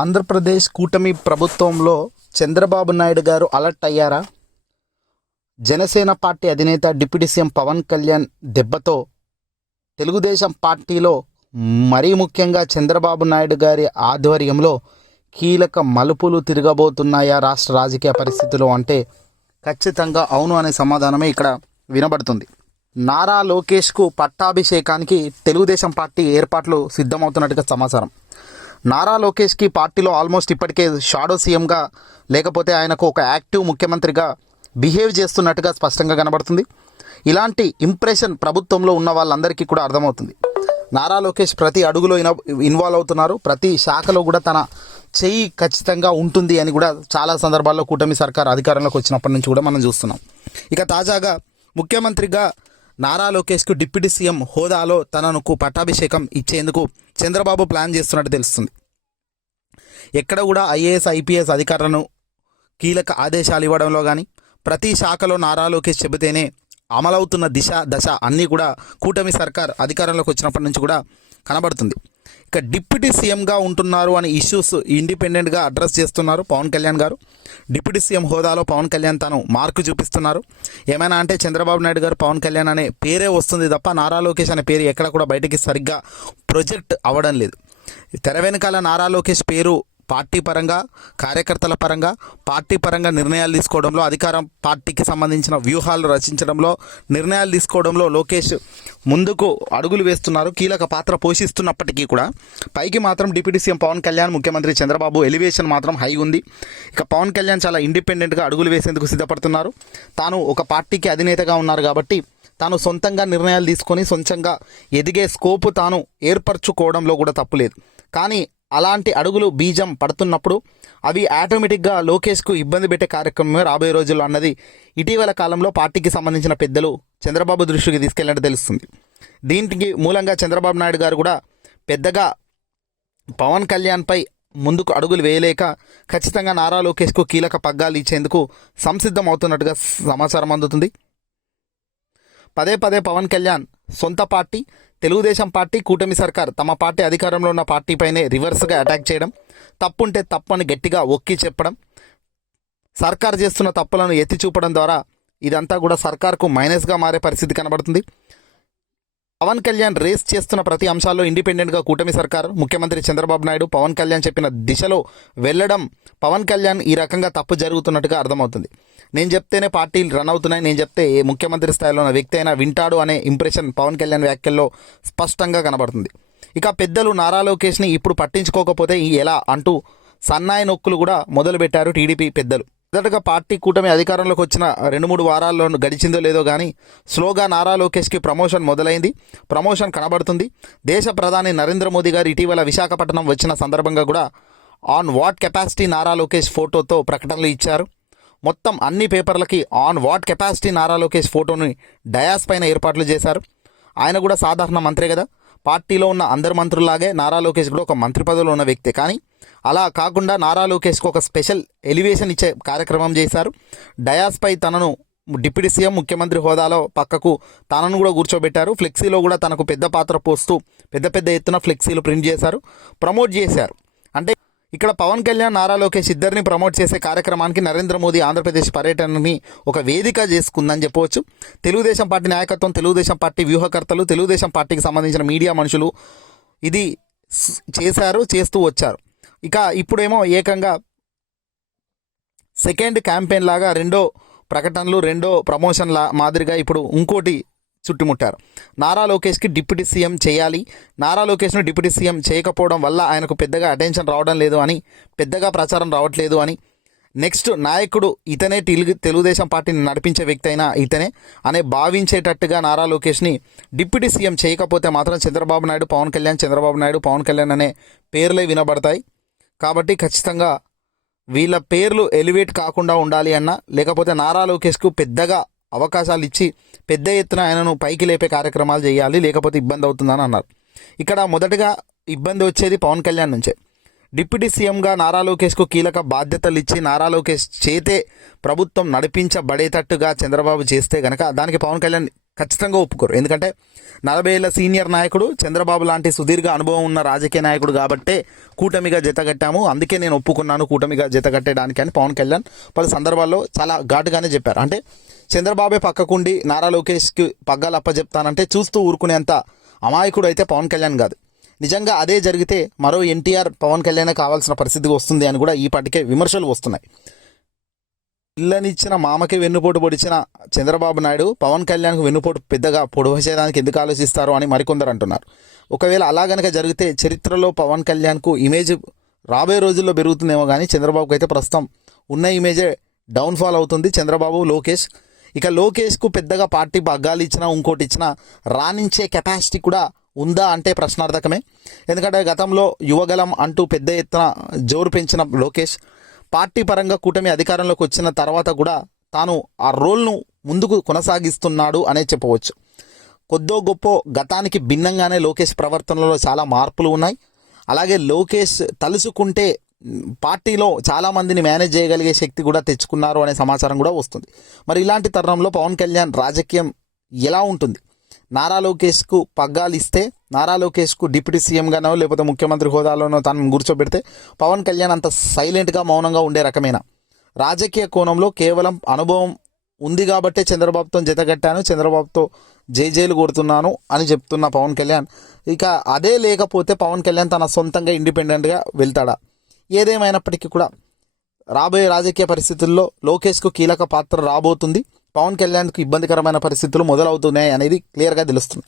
ఆంధ్రప్రదేశ్ కూటమి ప్రభుత్వంలో చంద్రబాబు నాయుడు గారు అలర్ట్ అయ్యారా? జనసేన పార్టీ అధినేత డిప్యూటీ సీఎం పవన్ కళ్యాణ్ దెబ్బతో తెలుగుదేశం పార్టీలో మరీ ముఖ్యంగా చంద్రబాబు నాయుడు గారి ఆధ్వర్యంలో కీలక మలుపులు తిరగబోతున్నాయా రాష్ట్ర రాజకీయ పరిస్థితులు అంటే ఖచ్చితంగా అవును అనే సమాధానమే ఇక్కడ వినబడుతుంది. నారా లోకేష్కు పట్టాభిషేకానికి తెలుగుదేశం పార్టీ ఏర్పాట్లు సిద్ధమవుతున్నట్టుగా సమాచారం. నారా లోకేష్కి పార్టీలో ఆల్మోస్ట్ ఇప్పటికే షాడో సీఎంగా లేకపోతే ఆయనకు ఒక యాక్టివ్ ముఖ్యమంత్రిగా బిహేవ్ చేస్తున్నట్టుగా స్పష్టంగా కనబడుతుంది. ఇలాంటి ఇంప్రెషన్ ప్రభుత్వంలో ఉన్న వాళ్ళందరికీ కూడా అర్థమవుతుంది. నారా లోకేష్ ప్రతి అడుగులో ఇన ఇన్వాల్వ్ అవుతున్నారు. ప్రతి శాఖలో కూడా తన చెయ్యి ఖచ్చితంగా ఉంటుంది అని కూడా చాలా సందర్భాల్లో కూటమి సర్కార్ అధికారంలోకి వచ్చినప్పటి నుంచి కూడా మనం చూస్తున్నాం. ఇక తాజాగా ముఖ్యమంత్రిగా నారా లోకేష్కు డిప్యూటీ సీఎం హోదాలో తనకు పట్టాభిషేకం ఇచ్చేందుకు చంద్రబాబు ప్లాన్ చేస్తున్నట్టు తెలుస్తుంది. ఎక్కడ కూడా ఐఏఎస్ ఐపీఎస్ అధికారులను కీలక ఆదేశాలు ఇవ్వడంలో కానీ ప్రతి శాఖలో నారా లోకేష్ చెబితేనే అమలవుతున్న దిశ దశ అన్నీ కూడా కూటమి సర్కార్ అధికారంలోకి వచ్చినప్పటి నుంచి కూడా కనబడుతుంది. ఇక డిప్యూటీ సీఎంగా ఉంటున్నారు అనే ఇష్యూస్ ఇండిపెండెంట్గా అడ్రస్ చేస్తున్నారు పవన్ కళ్యాణ్ గారు. డిప్యూటీ సీఎం హోదాలో పవన్ కళ్యాణ్ తను మార్కు చూపిస్తున్నారు. ఏమైనా అంటే చంద్రబాబు నాయుడు గారు పవన్ కళ్యాణ్ అనే పేరే వస్తుంది తప్ప నారా లోకేష్ అనే పేరు ఎక్కడ కూడా బయటికి సరిగ్గా ప్రొజెక్ట్ అవ్వడం లేదు. తెర వెనకాల నారా లోకేష్ పేరు పార్టీ పరంగా కార్యకర్తల పరంగా పార్టీ పరంగా నిర్ణయాలు తీసుకోవడంలో అధికారం పార్టీకి సంబంధించిన వ్యూహాలు రచించడంలో నిర్ణయాలు తీసుకోవడంలో లోకేష్ ముందుకు అడుగులు వేస్తున్నారు. కీలక పాత్ర పోషిస్తున్నప్పటికీ కూడా పైకి మాత్రం డిప్యూటీ సీఎం పవన్ కళ్యాణ్ ముఖ్యమంత్రి చంద్రబాబు ఎలివేషన్ మాత్రం హై ఉంది. ఇక పవన్ కళ్యాణ్ చాలా ఇండిపెండెంట్గా అడుగులు వేసేందుకు సిద్ధపడుతున్నారు. తాను ఒక పార్టీకి అధినేతగా ఉన్నారు కాబట్టి తాను సొంతంగా నిర్ణయాలు తీసుకొని సొంతంగా ఎదిగే స్కోపు తాను ఏర్పరచుకోవడంలో కూడా తప్పులేదు కానీ అలాంటి అడుగులు బీజం పడుతున్నప్పుడు అవి ఆటోమేటిక్గా లోకేష్కు ఇబ్బంది పెట్టే కార్యక్రమమే రాబోయే రోజుల్లో అన్నది ఇటీవల కాలంలో పార్టీకి సంబంధించిన పెద్దలు చంద్రబాబు దృష్టికి తీసుకెళ్ళినట్టు తెలుస్తుంది. దీనికి మూలంగా చంద్రబాబు నాయుడు గారు కూడా పెద్దగా పవన్ కళ్యాణ్పై ముందుకు అడుగులు వేయలేక ఖచ్చితంగా నారా లోకేష్కు కీలక పగ్గాలు ఇచ్చేందుకు సంసిద్ధం అవుతున్నట్టుగా సమాచారం అందుతుంది. పదే పదే పవన్ కళ్యాణ్ సొంత పార్టీ తెలుగుదేశం పార్టీ కూటమి సర్కార్ తమ పార్టీ అధికారంలో ఉన్న పార్టీపైనే రివర్స్గా అటాక్ చేయడం తప్పుంటే తప్పని గట్టిగా ఒక్కి చెప్పడం సర్కార్ చేస్తున్న తప్పులను ఎత్తి చూపడం ద్వారా ఇదంతా కూడా సర్కార్కు మైనస్గా మారే పరిస్థితి కనబడుతుంది. పవన్ కళ్యాణ్ రేస్ చేస్తున్న ప్రతి అంశాల్లో ఇండిపెండెంట్గా కూటమి సర్కార్ ముఖ్యమంత్రి చంద్రబాబు నాయుడు పవన్ కళ్యాణ్ చెప్పిన దిశలో వెళ్ళడం పవన్ కళ్యాణ్ ఈ రకంగా తప్పు జరుగుతున్నట్టుగా అర్థమవుతుంది. నేను చెప్తేనే పార్టీలు రన్ అవుతున్నాయి. నేను చెప్తే ముఖ్యమంత్రి స్థాయిలో ఉన్న వ్యక్తి అయినా వింటాడు అనే ఇంప్రెషన్ పవన్ కళ్యాణ్ వ్యాఖ్యల్లో స్పష్టంగా కనబడుతుంది. ఇక పెద్దలు నారా లోకేష్ని ఇప్పుడు పట్టించుకోకపోతే ఈ ఎలా అంటూ సన్నాయి నొక్కులు కూడా మొదలుపెట్టారు టీడీపీ పెద్దలు. మొదటగా పార్టీ కూటమి అధికారంలోకి వచ్చిన రెండు మూడు వారాల్లో గడిచిందో లేదో కానీ స్లోగా నారా లోకేష్కి ప్రమోషన్ మొదలైంది. ప్రమోషన్ కనబడుతుంది. దేశ ప్రధాని నరేంద్ర మోదీ గారు ఇటీవల విశాఖపట్నం వచ్చిన సందర్భంగా కూడా on what capacity Nara Lokesh ఫోటోతో ప్రకటనలు ఇచ్చారు. మొత్తం అన్ని పేపర్లకి on what capacity Nara Lokesh ఫోటోని డయాస్ పైన ఏర్పాట్లు చేశారు. ఆయన కూడా సాధారణ మంత్రే కదా. పార్టీలో ఉన్న అందరు మంత్రులాగే నారా లోకేష్ కూడా ఒక మంత్రి పదవిలో ఉన్న వ్యక్తే. కానీ అలా కాకుండా నారా లోకేష్కు ఒక స్పెషల్ ఎలివేషన్ ఇచ్చే కార్యక్రమం చేశారు. డయాస్పై తనను డిప్యూటీ సీఎం ముఖ్యమంత్రి హోదాలో పక్కకు తనను కూడా కూర్చోబెట్టారు. ఫ్లెక్సీలో కూడా తనకు పెద్ద పాత్ర పోస్తూ పెద్ద పెద్ద ఎత్తున ఫ్లెక్సీలు ప్రింట్ చేశారు. ప్రమోట్ చేశారు. ఇక్కడ పవన్ కళ్యాణ్ నారా లోకేష్ ఇద్దరిని ప్రమోట్ చేసే కార్యక్రమానికి నరేంద్ర మోదీ ఆంధ్రప్రదేశ్ పర్యటనని ఒక వేదిక చేసుకుందని చెప్పవచ్చు. తెలుగుదేశం పార్టీ నాయకత్వం తెలుగుదేశం పార్టీ వ్యూహకర్తలు తెలుగుదేశం పార్టీకి సంబంధించిన మీడియా మనుషులు ఇది చేశారు చేస్తూ వచ్చారు. ఇక ఇప్పుడేమో ఏకంగా సెకండ్ క్యాంపెయిన్ లాగా రెండో ప్రకటనలు రెండో ప్రమోషన్ల మాదిరిగా ఇప్పుడు ఇంకోటి చుట్టుముట్టారు. నారా లోకేష్కి డిప్యూటీ సీఎం చేయాలి. నారా లోకేష్ను డిప్యూటీ సీఎం చేయకపోవడం వల్ల ఆయనకు పెద్దగా అటెన్షన్ రావడం లేదు అని పెద్దగా ప్రచారం రావట్లేదు అని. నెక్స్ట్ నాయకుడు ఇతనే తెలుగు తెలుగుదేశం పార్టీని నడిపించే వ్యక్తి అయినా ఇతనే అనే భావించేటట్టుగా నారా లోకేష్ని డిప్యూటీ సీఎం చేయకపోతే మాత్రం చంద్రబాబు నాయుడు పవన్ కళ్యాణ్ చంద్రబాబు నాయుడు పవన్ కళ్యాణ్ అనే పేర్లే వినబడతాయి. కాబట్టి ఖచ్చితంగా వీళ్ళ పేర్లు ఎలివేట్ కాకుండా ఉండాలి అన్న లేకపోతే నారా లోకేష్కు పెద్దగా అవకాశాలు ఇచ్చి పెద్ద ఎత్తున ఆయనను పైకి లేపే కార్యక్రమాలు చేయాలి లేకపోతే ఇబ్బంది అవుతుందని అన్నారు. ఇక్కడ మొదటగా ఇబ్బంది వచ్చేది పవన్ కళ్యాణ్ నుంచే. డిప్యూటీ సీఎంగా నారా లోకేష్కు కీలక బాధ్యతలు ఇచ్చి నారా లోకేష్ చేతే ప్రభుత్వం నడిపించబడేటట్టుగా చంద్రబాబు చేస్తే గనక దానికి పవన్ కళ్యాణ్ ఖచ్చితంగా ఒప్పుకోరు. ఎందుకంటే నలభై ఏళ్ళ సీనియర్ నాయకుడు చంద్రబాబు లాంటి సుదీర్ఘ అనుభవం ఉన్న రాజకీయ నాయకుడు కాబట్టే కూటమిగా జతగట్టాము అందుకే నేను ఒప్పుకున్నాను కూటమిగా జతగట్టడానికి అని పవన్ కళ్యాణ్ పలు సందర్భాల్లో చాలా ఘాటుగానే చెప్పారు. అంటే చంద్రబాబే పక్కకుండి నారా లోకేష్కి పగ్గాలు చెప్తానంటే చూస్తూ ఊరుకునేంత అమాయకుడు అయితే పవన్ కళ్యాణ్ కాదు. నిజంగా అదే జరిగితే మరో ఎన్టీఆర్ పవన్ కళ్యాణ్ కావాల్సిన పరిస్థితి వస్తుంది అని కూడా ఈ పాటికే విమర్శలు వస్తున్నాయి. పిల్లనిచ్చిన మామకి వెన్నుపోటు పొడిచిన చంద్రబాబు నాయుడు పవన్ కళ్యాణ్కు వెన్నుపోటు పెద్దగా పొడవచేయడానికి ఎందుకు ఆలోచిస్తారు అని మరికొందరు అంటున్నారు. ఒకవేళ అలా గనక జరిగితే చరిత్రలో పవన్ కళ్యాణ్కు ఇమేజ్ రాబోయే రోజుల్లో పెరుగుతుందేమో కానీ చంద్రబాబుకు అయితే ప్రస్తుతం ఉన్న ఇమేజే డౌన్ఫాల్ అవుతుంది. చంద్రబాబు లోకేష్. ఇక లోకేష్కు పెద్దగా పార్టీ బగ్గాలు ఇచ్చినా ఇంకోటి ఇచ్చినా రాణించే కెపాసిటీ కూడా ఉందా అంటే ప్రశ్నార్థకమే. ఎందుకంటే గతంలో యువగలం అంటూ పెద్ద ఎత్తున జోరు పెంచిన లోకేష్ పార్టీ పరంగా కూటమి అధికారంలోకి వచ్చిన తర్వాత కూడా తాను ఆ రోల్ను ముందుకు కొనసాగిస్తున్నాడు అనే చెప్పవచ్చు. కొద్దో గొప్ప గతానికి భిన్నంగానే లోకేష్ ప్రవర్తనలో చాలా మార్పులు ఉన్నాయి. అలాగే లోకేష్ తలుసుకుంటే పార్టీలో చాలా మందిని మేనేజ్ చేయగలిగే శక్తి కూడా తెచ్చుకున్నారు అనే సమాచారం కూడా వస్తుంది. మరి ఇలాంటి తరుణంలో పవన్ కళ్యాణ్ రాజకీయం ఎలా ఉంటుంది? నారా లోకేష్కు పగ్గాలు ఇస్తే నారా లోకేష్కు డిప్యూటీ సీఎంగానో లేకపోతే ముఖ్యమంత్రి హోదాలోనో తను కూర్చోబెడితే పవన్ కళ్యాణ్ అంత సైలెంట్గా మౌనంగా ఉండే రకమైన? రాజకీయ కోణంలో కేవలం అనుభవం ఉంది కాబట్టే చంద్రబాబుతో జతగట్టాను చంద్రబాబుతో జైలు కొడుతున్నాను అని చెప్తున్న పవన్ కళ్యాణ్. ఇక అదే లేకపోతే పవన్ కళ్యాణ్ తన సొంతంగా ఇండిపెండెంట్గా వెళ్తాడా? ఏదేమైనప్పటికీ కూడా రాబోయే రాజకీయ పరిస్థితుల్లో లోకేష్కు కీలక పాత్ర రాబోతుంది. పవన్ కళ్యాణ్కు ఇబ్బందికరమైన పరిస్థితులు మొదలవుతున్నాయి అనేది క్లియర్గా తెలుస్తుంది.